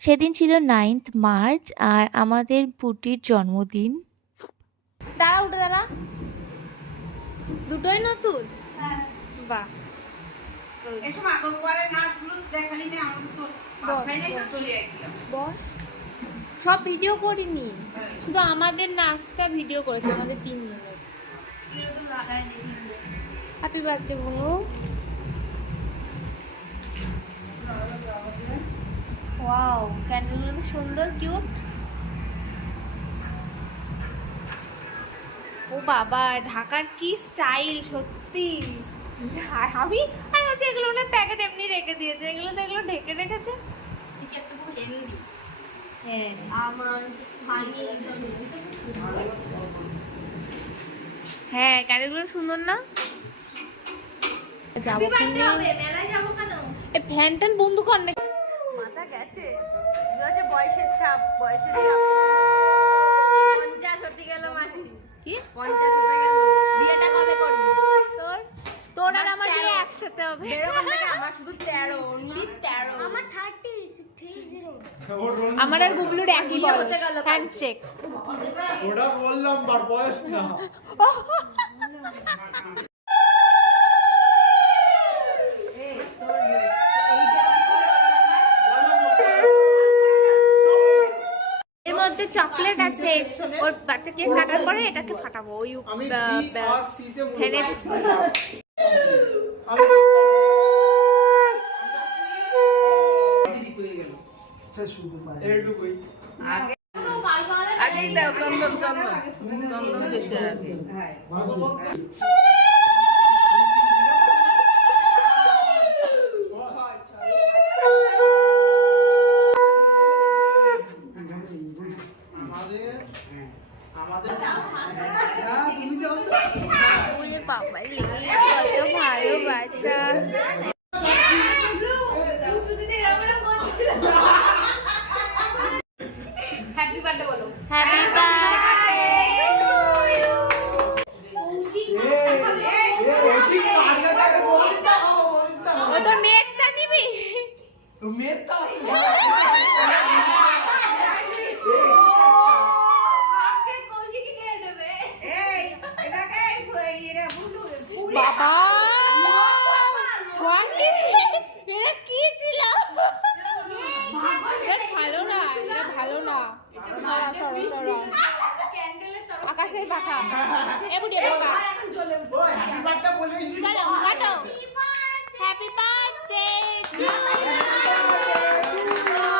সেদিন ছিল 9th March আর আমাদের পুটির জন্মদিন। দাঁড়া, উঠে দাঁড়া। দুটোই নতুন? বাহ। এসব আগরপাড়ার নাচগুলো দেখালি না, আমাদের তো মাথায় নেই, তো চলে আইছিলাম। বস, সব ভিডিও করিনি, শুধু আমাদের নাচটা ভিডিও করেছি, আমাদের 3 মিনিট। হ্যাপি বার্থডে বলো। ওয়াও, ক্যান্ডেলগুলো তো সুন্দর, কিউট। ও বাবা, ঢাকার কি স্টাইল সত্যি। আর আমি ভাবছি এগুলো না প্যাকেট এমনি রেখে দিয়েছে, এগুলো তো এগুলো ঢেকে রেখেছে। হ্যাঁ, হ্যাঁ, ক্যান্ডেলগুলো সুন্দর না? যাবো এই ফ্যান ট্যান বন্ধ কর না। মাথা গেছে, বয়সের চাপ, বয়সের চাপ। 50 হতে গেল মাসি। কি 50 হতে গেল, বিয়েটা কবে করবি? তোর আর আমার বিয়ে একসাথে হবে। এরকম থেকে আমার শুধু 13, অনলি 13। আমার 30 আমার আর গুবলুর একই বিয়ে বয়স। হতে গেল কালকে। হ্যান্ডশেক। ওটা বললাম বার বয়স না। এর মধ্যে চকলেট আছে, ওর বাচ্চা কেক কাটার পরে এটাকে ফাটাবো ওই আমি ফ্যানের। আগে আগেই দাও চন্দন, চন্দন দিতে আগে। ওরে বাবা রে, কত ভালো বাচ্চা। হ্যাপি বার্থডে বলো। Happy birthday to you. ও তোর মেয়েরটা নিবি? বাবা এটা কি ছিল? এটা ভালো না, এটা ভালো না। সরা সরা সরা, আকাশের পাখা। এগুলি পাখা। চলো কাটো। Happy birthday two